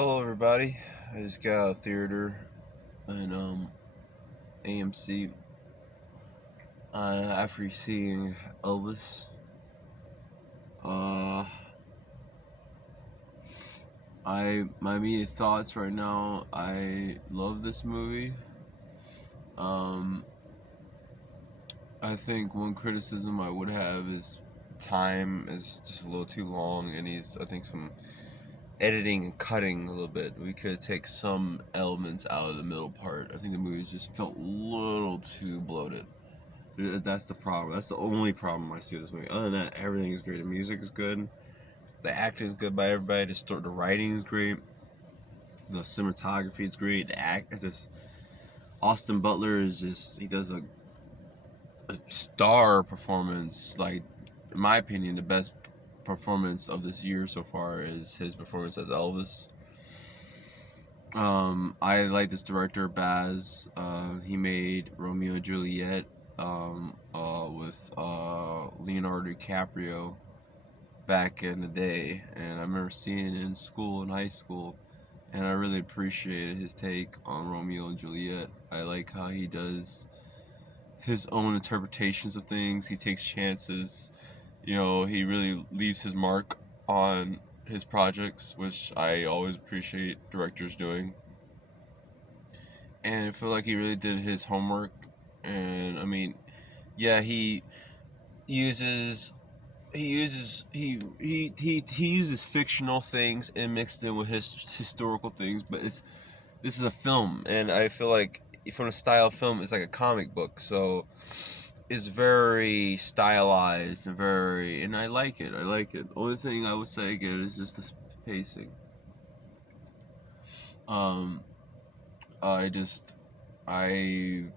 Hello, everybody. I just got out of theater in AMC after seeing Elvis. Uh, my immediate thoughts right now. I love this movie. Um, I think one criticism I would have is time is just a little too long, and I think some editing and cutting a little bit. We could take some elements out of the middle part. I think the movie just felt a little too bloated. That's the problem. That's the only problem I see with this movie. Other than that, everything is great. The music is good. The acting is good by everybody. The writing is great. The cinematography is great. Austin Butler is just, he does a star performance. Like, in my opinion, the best performance of this year so far is his performance as Elvis. I like this director, Baz. He made Romeo and Juliet with Leonardo DiCaprio back in the day, and I remember seeing it in school, in high school, and I really appreciated his take on Romeo and Juliet. I like how he does his own interpretations of things. He takes chances. He really leaves his mark on his projects, which I always appreciate directors doing. And I feel like he really did his homework. And I mean, yeah, uses he uses fictional things and mixed in with his historical things, but this is a film, and I feel like from a style of film, it's like a comic book, so it's very stylized and I like it. Only thing I would say again is just the pacing. um I just I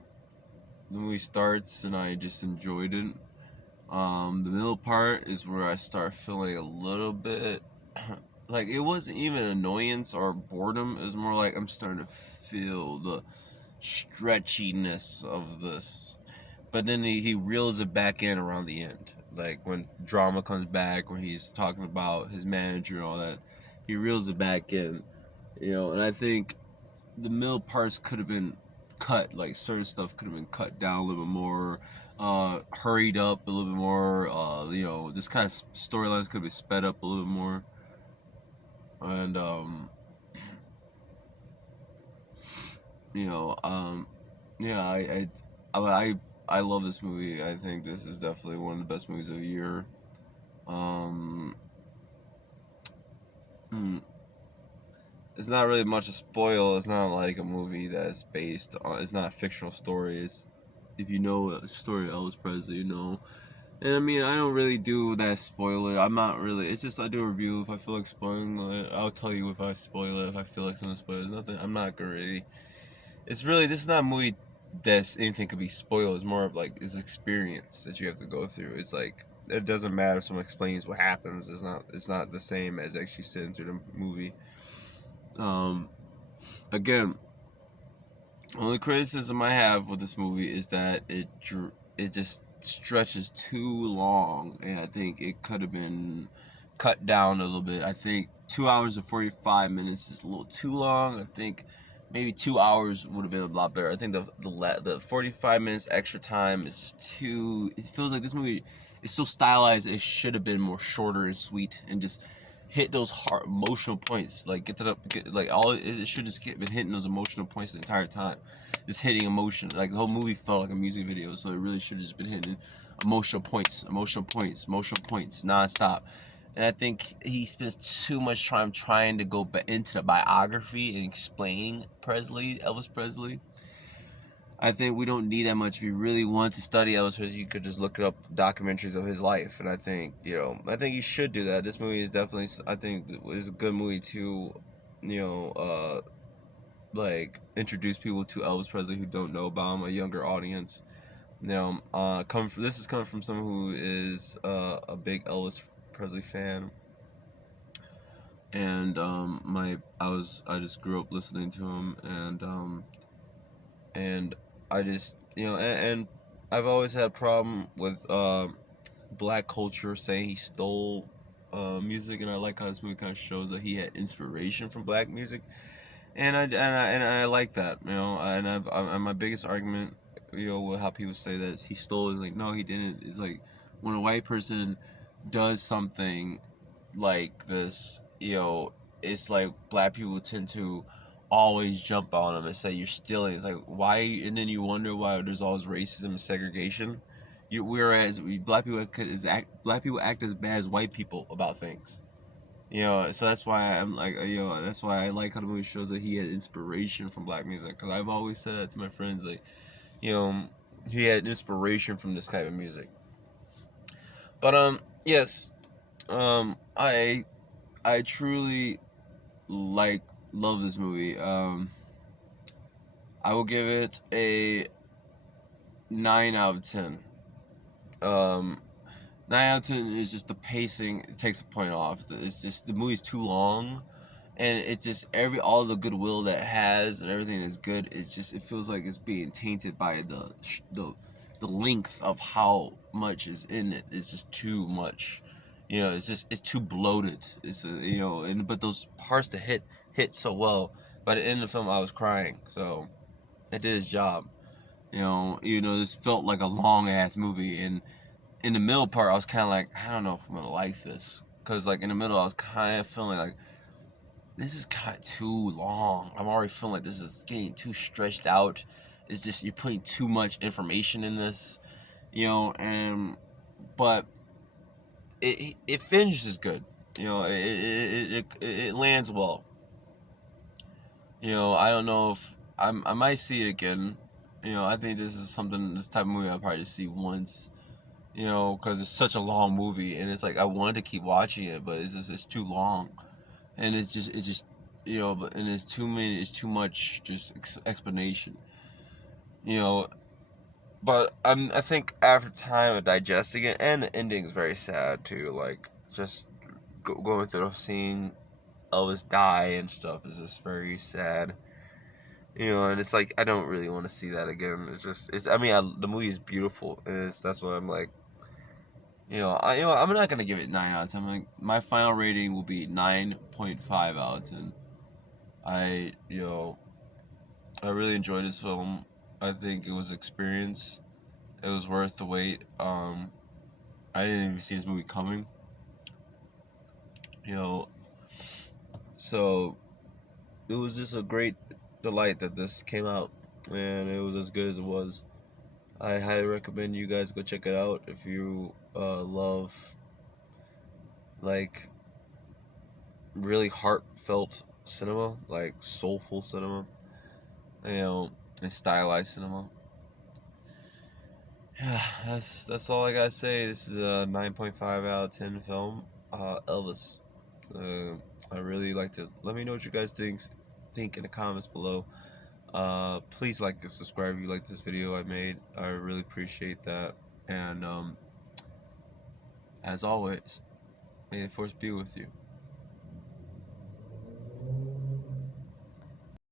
The movie starts and I just enjoyed it. The middle part is where I start feeling a little bit like it wasn't even annoyance or boredom. It was more like I'm starting to feel the stretchiness of this. But then he reels it back in around the end. Like when drama comes back, when he's talking about his manager and all that, he reels it back in. And I think the middle parts could have been cut. Like certain stuff could have been cut down a little bit more, hurried up a little bit more. This kind of storylines could be sped up a little bit more. And you know, yeah, I love this movie. I think this is definitely one of the best movies of the year. Um, hmm, it's not really much to spoil. It's not like a movie that's based on. It's not a fictional story. If you know the story of Elvis Presley, you know. And I mean, I don't really do that spoiler. I'm not really. It's just I do a review if I feel like spoiling it. I'll tell you if I spoil it. If I feel like something spoils, nothing. I'm not gonna really. It's really, this is not a movie that anything could be spoiled. It's more of like it's experience that you have to go through. It's like it doesn't matter if someone explains what happens. It's not the same as actually sitting through the movie. Um, Again, only criticism I have with this movie is that it just stretches too long, and I think it could have been cut down a little bit. I think 2 hours and 45 minutes is a little too long. I think maybe 2 hours would have been a lot better. I think the 45 minutes extra time is just too. It feels like this movie is so stylized. It should have been more shorter and sweet and just hit those hard emotional points. Like it should just been hitting those emotional points the entire time. Just hitting emotion. Like the whole movie felt like a music video, so it really should have just been hitting emotional points, nonstop. And I think he spends too much time trying to go into the biography and explaining Elvis Presley. I think we don't need that much. If you really want to study Elvis Presley, you could just look up documentaries of his life. And I think you should do that. This movie is definitely, I think, is a good movie to, like introduce people to Elvis Presley who don't know about him, a younger audience. This is coming from someone who is a big Elvis Presley fan, and I just grew up listening to him, and I just and I've always had a problem with black culture saying he stole music, and I like how this movie kind of shows that he had inspiration from black music, and I like that, you know. And my biggest argument, you know, with how people say that he stole is like, no, he didn't. It's like when a white person does something like this, you know, it's like black people tend to always jump on him and say you're stealing. It's like, why? And then you wonder why there's always racism and segregation. Whereas black people act as bad as white people about things. You know, so that's why I'm like, you know, that's why I like how the movie shows that he had inspiration from black music. Because I've always said that to my friends, like, you know, he had inspiration from this type of music. But yes, I truly love this movie. I will give it a 9 out of 10. Um, 9 out of 10 is just the pacing. It takes a point off. It's just the movie's too long, and it's just all the goodwill that it has and everything is good. It's just it feels like it's being tainted by the length of how much is in it. It's just too much. You know, it's too bloated. You know, but those parts that hit so well. By the end of the film, I was crying. So it did its job. You know, this felt like a long ass movie, and in the middle part, I was kind of like, I don't know if I'm gonna like this, cause like in the middle, I was kind of feeling like this is kind of too long. I'm already feeling like this is getting too stretched out. It's just you're putting too much information in this, you know, and but it finishes good. You know, it lands well. You know, I don't know if I might see it again. You know, I think this type of movie I'll probably just see once. You know, because it's such a long movie, and it's like I wanted to keep watching it, but it's too long, and it just you know, and it's too much just explanation. You know, but I think after time of digesting it, and the ending is very sad too. Like just going through seeing Elvis die and stuff is just very sad. You know, and it's like I don't really want to see that again. I mean, the movie is beautiful, and that's what I'm like. I'm not gonna give it 9 out of 10. Like my final rating will be 9.5 out of 10. You know, I really enjoyed this film. I think it was an experience. It was worth the wait. I didn't even see this movie coming. You know, so it was just a great delight that this came out, and it was as good as it was. I highly recommend you guys go check it out if you love like really heartfelt cinema, like soulful cinema, you know, and stylized cinema. Yeah, that's all I gotta say. This is a 9.5 out of 10 film. Elvis. Uh, I really like to let me know what you guys think in the comments below. Please like and subscribe if you like this video I made. I really appreciate that. And as always, may the force be with you.